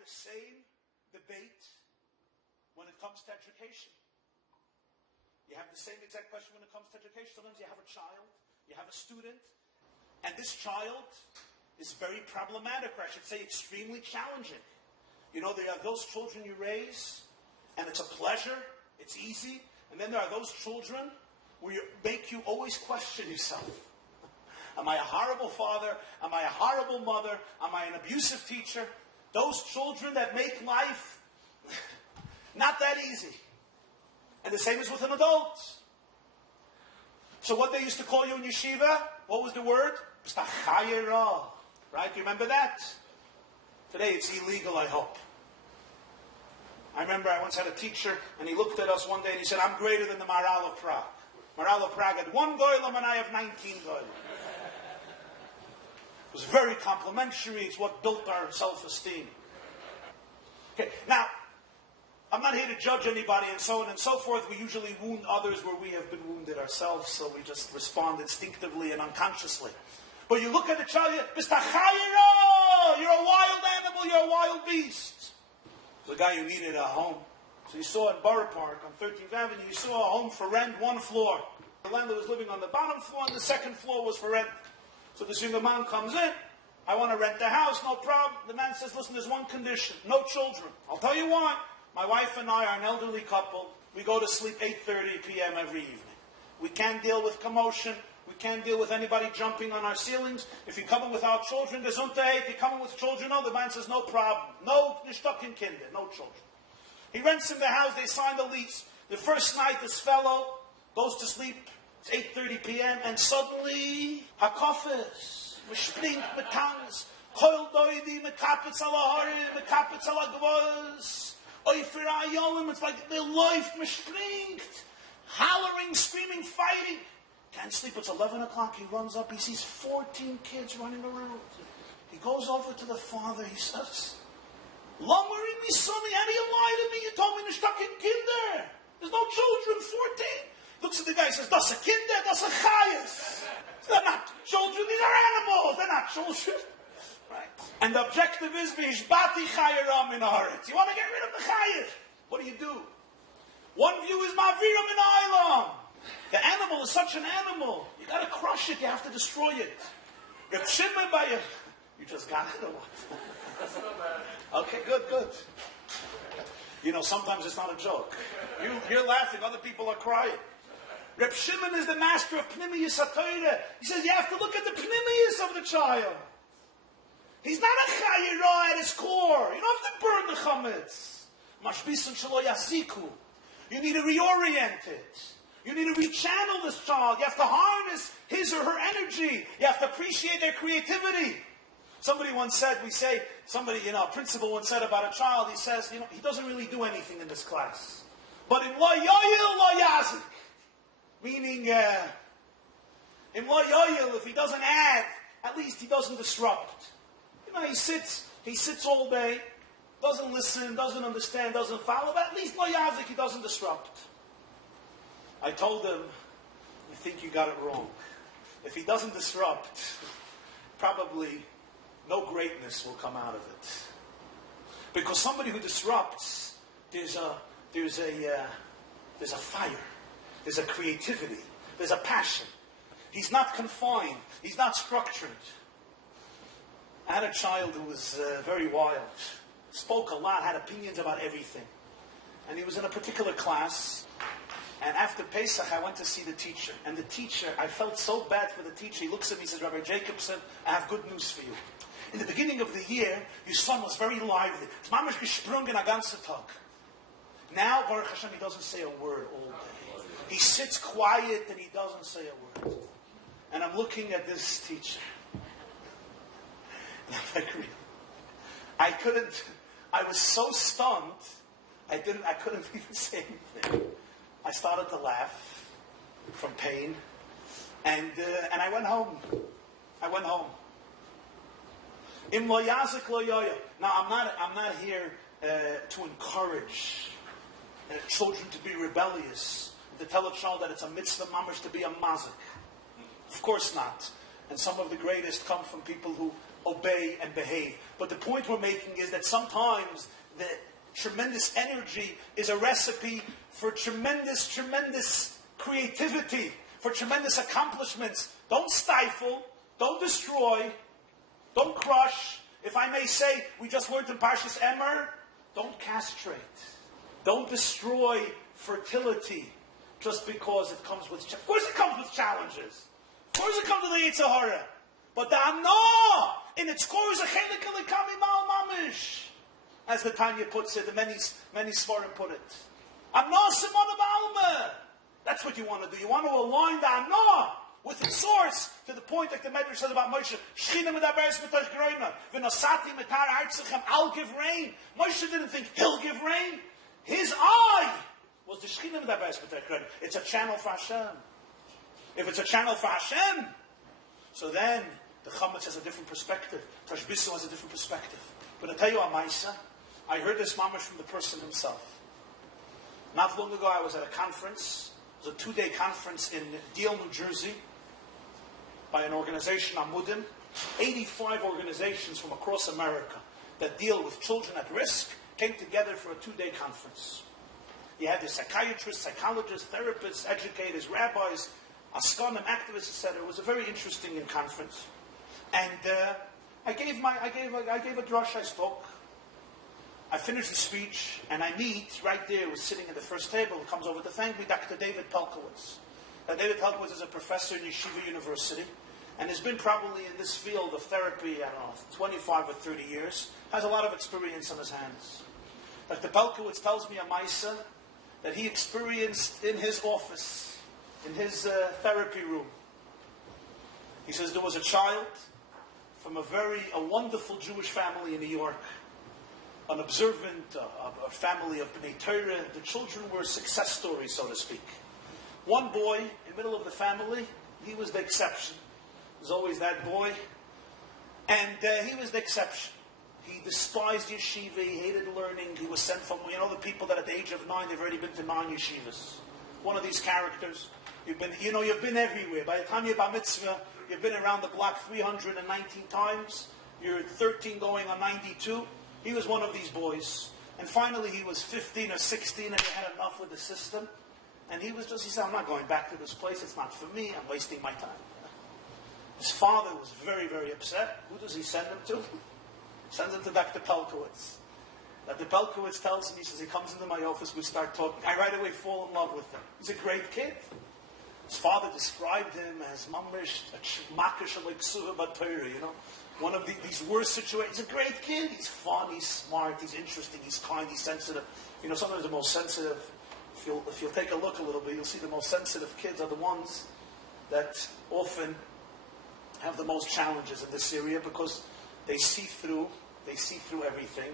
the same debate when it comes to education. You have the same exact question when it comes to education. Sometimes you have a child, you have a student, and this child is very problematic, or I should say extremely challenging. You know, there are those children you raise, and it's a pleasure, it's easy, and then there are those children where make you always question yourself. Am I a horrible father? Am I a horrible mother? Am I an abusive teacher? Those children that make life not that easy. And the same is with an adult. So what they used to call you in yeshiva, what was the word? Right? You remember that? Today it's illegal, I hope. I remember I once had a teacher, and he looked at us one day and he said, I'm greater than the Maharal of Prague. Maharal of Prague had 1 goylem and I have 19 goylem. It was very complimentary. It's what built our self-esteem. Okay, now, I'm not here to judge anybody and so on and so forth. We usually wound others where we have been wounded ourselves, so we just respond instinctively and unconsciously. But you look at the child, you're a wild animal, you're a wild beast. The guy who needed a home. So you saw in Borough Park on 13th Avenue, you saw a home for rent, 1 floor. The landlord was living on the bottom floor and the 2nd floor was for rent. So this young man comes in, I want to rent the house, no problem. The man says, listen, there's one condition, no children. I'll tell you why. My wife and I are an elderly couple. We go to sleep 8:30 p.m. every evening. We can't deal with commotion. We can't deal with anybody jumping on our ceilings. If you come in without children, gesundheit. If you come in with children, no, the man says, no problem. No, you're stuck in kinder, no children. He rents him the house, they sign the lease. The first night, this fellow goes to sleep. It's 8:30 p.m. and suddenly, hakofes, springt mit tongues, kol doidi, mekapitz ala hori, mekapitz ala gvos, oifira yomim, it's like the life, springt, hollering, screaming, fighting. Can't sleep, it's 11 o'clock, he runs up, he sees 14 kids running around. He goes over to the father, he says, Lomari mi sonny, how do you lie to me? You told me you're stuck in kinder. There's no children, 14. Looks at the guy and says, das a kinder, das a chayas. They're not children, these are animals. They're not children. Right? And the objective is, v'ishbati chayaram in haaretz. You want to get rid of the chayas. What do? One view is maviram in ailam. The animal is such an animal. You got to crush it, you have to destroy it. Reb Shimon by you just got it or what? That's not bad. Okay, good. You know, sometimes it's not a joke. You're laughing, other people are crying. Reb Shimon is the master of Pnimiyus HaTorah. He says you have to look at the Pnimiyus of the child. He's not a chayira at his core. You don't have to burn the chametz. Mashbisan shelo yasiku. You need to reorient it. You need to rechannel this child. You have to harness his or her energy. You have to appreciate their creativity. Somebody once said, a principal once said about a child, he says, he doesn't really do anything in this class. But in lo yoyil, lo yazik. Meaning, in lo yoyil, if he doesn't add, at least he doesn't disrupt. He sits all day, doesn't listen, doesn't understand, doesn't follow, but at least lo yazik, he doesn't disrupt. I told him, I think you got it wrong. If he doesn't disrupt, probably no greatness will come out of it. Because somebody who disrupts, there's a fire, there's a creativity, there's a passion. He's not confined, he's not structured. I had a child who was very wild, spoke a lot, had opinions about everything. And he was in a particular class. And after Pesach, I went to see the teacher. And the teacher, I felt so bad for the teacher. He looks at me and says, Rabbi Jacobson, I have good news for you. In the beginning of the year, your son was very lively. It's mamish gesprungen a ganze Tag. Now, Baruch Hashem, he doesn't say a word all day. He sits quiet and he doesn't say a word. And I'm looking at this teacher. And I'm like, really? I was so stunned, I couldn't even say anything. I started to laugh from pain, and I went home. Im lo yazik lo yoya. Now I'm not here to encourage children to be rebellious, to tell a child that it's a mitzvah mamash to be a mazik. Of course not. And some of the greatest come from people who obey and behave. But the point we're making is that sometimes the tremendous energy is a recipe for tremendous creativity, for tremendous accomplishments. Don't stifle, don't destroy, don't crush. If I may say, we just learned in Parshat Emor, don't castrate. Don't destroy fertility just because it comes with... Of course it comes with challenges. Of course it comes with the Yetzer Hara. But the Anah, in its core, is a chelik elikami mal mamish. As the Tanya puts it, the many Svarim put it. Anah simon ba'alma. That's what you want to do. You want to align the Anah with its source, to the point like the Medrash says about Moshe, Shchina medaberes mitash groina, v'nosati mitar artzichem, I'll give rain. Moshe didn't think he'll give rain. His eye was the Shchina medaberes mitash groina. It's a channel for Hashem. If it's a channel for Hashem, so then the Chametz has a different perspective. Tashbisu has a different perspective. But I tell you, Amaisa, I heard this mamash from the person himself. Not long ago, I was at a conference. It was a 2-day conference in Deal, New Jersey, by an organization, Amudim. 85 organizations from across America that deal with children at risk came together for a 2-day conference. You had the psychiatrists, psychologists, therapists, educators, rabbis, askanim, activists, etc. It was a very interesting conference. And I gave a drash. I spoke. I finished the speech, and I meet right there, was sitting at the first table, comes over to thank me, Dr. David Pelkowitz. David Pelkowitz is a professor in Yeshiva University, and has been probably in this field of therapy, I don't know, 25 or 30 years, has a lot of experience on his hands. Dr. Pelkowitz tells me a Maisa that he experienced in his office, in his therapy room. He says there was a child from a wonderful Jewish family in New York, an observant, a family of Bnei Torah. The children were success stories, so to speak. One boy, in the middle of the family, he was the exception. There's always that boy. And he was the exception. He despised yeshiva, he hated learning, he was sent from, the people that at the age of 9, they've already been to 9 yeshivas. One of these characters. You've been everywhere. By the time you're bar mitzvah, you've been around the block 319 times. You're 13 going on 92. He was one of these boys. And finally he was 15 or 16 and he had enough with the system. And he said, I'm not going back to this place. It's not for me. I'm wasting my time. His father was very, very upset. Who does he send him to? He sends him to Dr. Pelkowitz. Dr. Pelkowitz tells him, he says, he comes into my office, we start talking. I right away fall in love with him. He's a great kid. His father described him as mamish, makish like suva b'Torah, one of these worst situations. He's a great kid. He's fun, he's smart, he's interesting, he's kind, he's sensitive. Sometimes the most sensitive, if you'll take a look a little bit, you'll see the most sensitive kids are the ones that often have the most challenges in this area because they see through everything.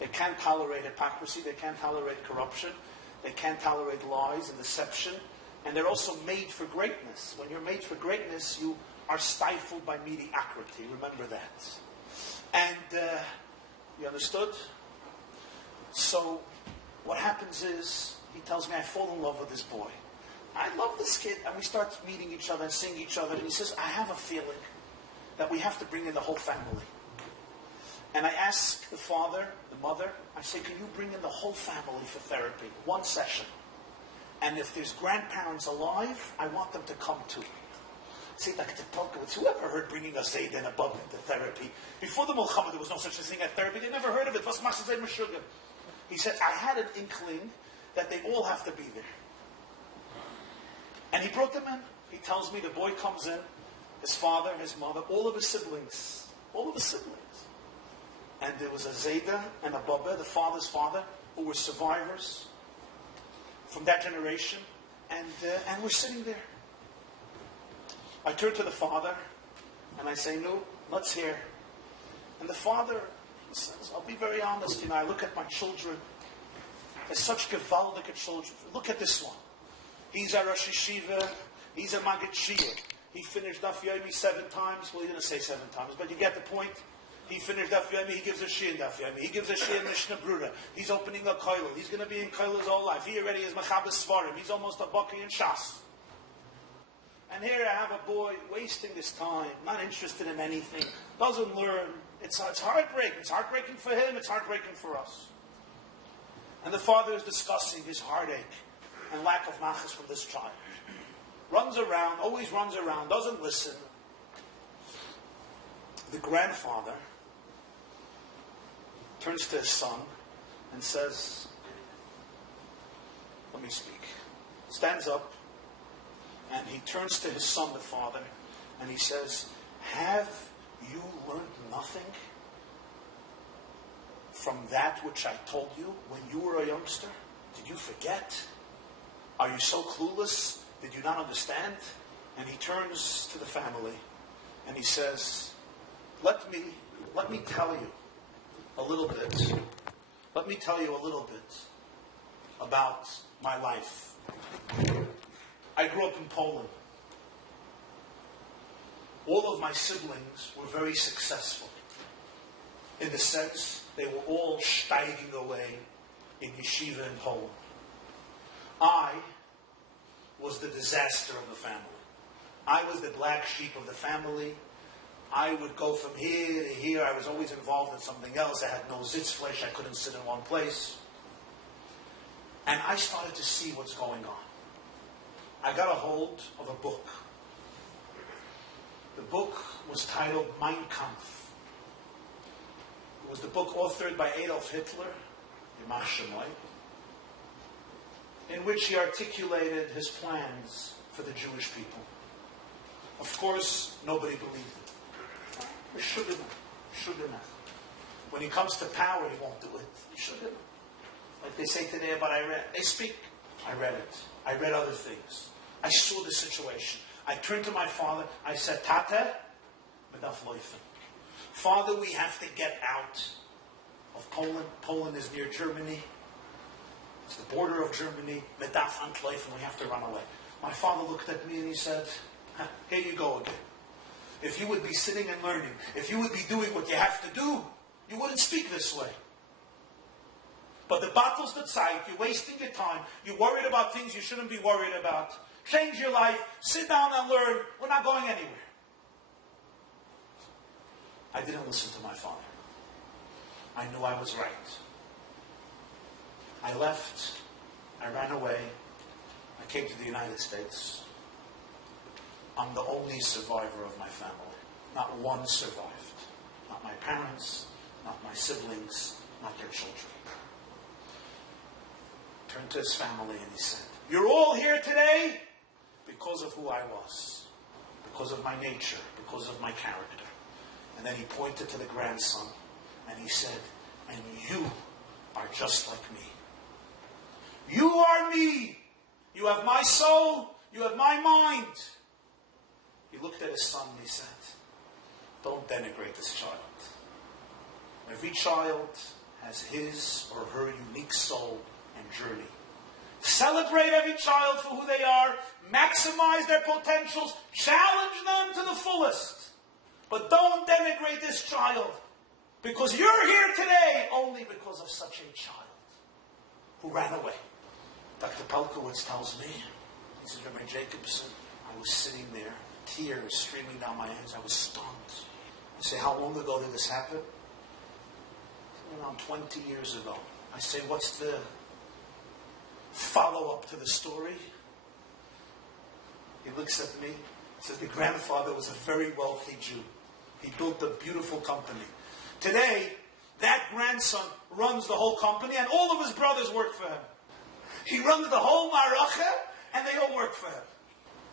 They can't tolerate hypocrisy, they can't tolerate corruption, they can't tolerate lies and deception, and they're also made for greatness. When you're made for greatness, you are stifled by mediocrity. Remember that. And you understood? So what happens is, he tells me, I fall in love with this boy. I love this kid. And we start meeting each other and seeing each other. And he says, I have a feeling that we have to bring in the whole family. And I ask the father, the mother, I say, can you bring in the whole family for therapy? 1 session. And if there's grandparents alive, I want them to come too. See, Dr. Pelkowitz, whoever heard bringing a Zayd and a Bub into therapy? Before the Mulchama, there was no such a thing as therapy. They never heard of it. What's Masazay Meshuggah? He said, I had an inkling that they all have to be there. And he brought them in. He tells me the boy comes in, his father, his mother, all of his siblings. And there was a Zayda and a Baba, the father's father, who were survivors from that generation. And we're sitting there. I turn to the father and I say, no, let's hear. And the father says, I'll be very honest, I look at my children. They're such gewaldige children. Look at this one. He's a Rosh Yeshiva. He's a Magid Shia. He finished Daf Yomi 7 times. Well, he didn't say 7 times, but you get the point. He finished Daf Yomi. He gives a Shia in Daf Yomi. He gives a Shia in Mishnah Brura. He's opening a Koilel. He's going to be in Koilel his whole life. He already is Machabes Svarim. He's almost a Baki in Shas. And here I have a boy wasting his time, not interested in anything, doesn't learn. It's heartbreaking. It's heartbreaking for him. It's heartbreaking for us. And the father is discussing his heartache and lack of nachas from this child. Runs around, always runs around, doesn't listen. The grandfather turns to his son and says, let me speak. Stands up and he turns to his son, the father, and he says, have you learned nothing from that which I told you when you were a youngster? Did you forget? Are you so clueless? Did you not understand? And he turns to the family and he says, let me tell you a little bit. Let me tell you a little bit about my life. I grew up in Poland. All of my siblings were very successful. In the sense, they were all steiging away in yeshiva in Poland. I was the disaster of the family. I was the black sheep of the family. I would go from here to here. I was always involved in something else. I had no sitzfleisch. I couldn't sit in one place. And I started to see what's going on. I got a hold of a book. The book was titled Mein Kampf. It was the book authored by Adolf Hitler, Yimach Shemai, in which he articulated his plans for the Jewish people. Of course, nobody believed it. He shouldn't. When he comes to power, he won't do it. He shouldn't. Like they say today about Iran. They speak. I read it. I read other things. I saw the situation. I turned to my father. I said, Tate, medaf loifen. Father, we have to get out of Poland. Poland is near Germany. It's the border of Germany. Medaf antloifen. We have to run away. My father looked at me and he said, here you go again. If you would be sitting and learning, if you would be doing what you have to do, you wouldn't speak this way. But the battle's the zeit, you're wasting your time, you're worried about things you shouldn't be worried about. Change your life, sit down and learn, we're not going anywhere. I didn't listen to my father. I knew I was right. I left, I ran away, I came to the United States. I'm the only survivor of my family. Not one survived. Not my parents, not my siblings, not their children. Turned to his family and he said, you're all here today because of who I was, because of my nature, because of my character. And then he pointed to the grandson and he said, and you are just like me. You are me. You have my soul. You have my mind. He looked at his son and he said, don't denigrate this child. Every child has his or her unique soul and journey. Celebrate every child for who they are, maximize their potentials, challenge them to the fullest. But don't denigrate this child because you're here today only because of such a child who ran away. Dr. Palkowitz tells me, he says, Rabbi Jacobson, I was sitting there, tears streaming down my eyes. I was stunned. I say, how long ago did this happen? Around 20 years ago. I say, what's the follow-up to the story? He looks at me. He says, the grandfather was a very wealthy Jew. He built a beautiful company. Today, that grandson runs the whole company and all of his brothers work for him. He runs the whole maracha and they all work for him.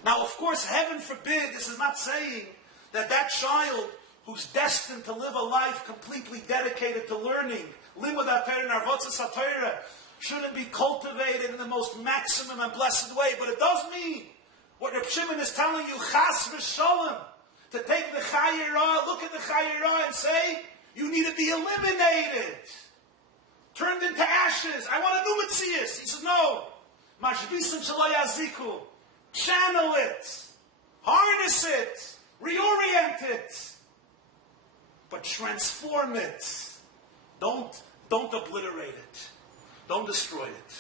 Now, of course, heaven forbid, this is not saying that that child who's destined to live a life completely dedicated to learning, limud HaTorah and arvotzas HaTorah, shouldn't be cultivated in the most maximum and blessed way. But it does mean, what Reb Shimon is telling you, chas v'sholem, to take the chayirah, look at the chayirah and say, you need to be eliminated, turned into ashes. I want a new Metzias. He says, no. Mashbisim shelo yaziku. Channel it, harness it, reorient it, but transform it. Don't obliterate it. Don't destroy it.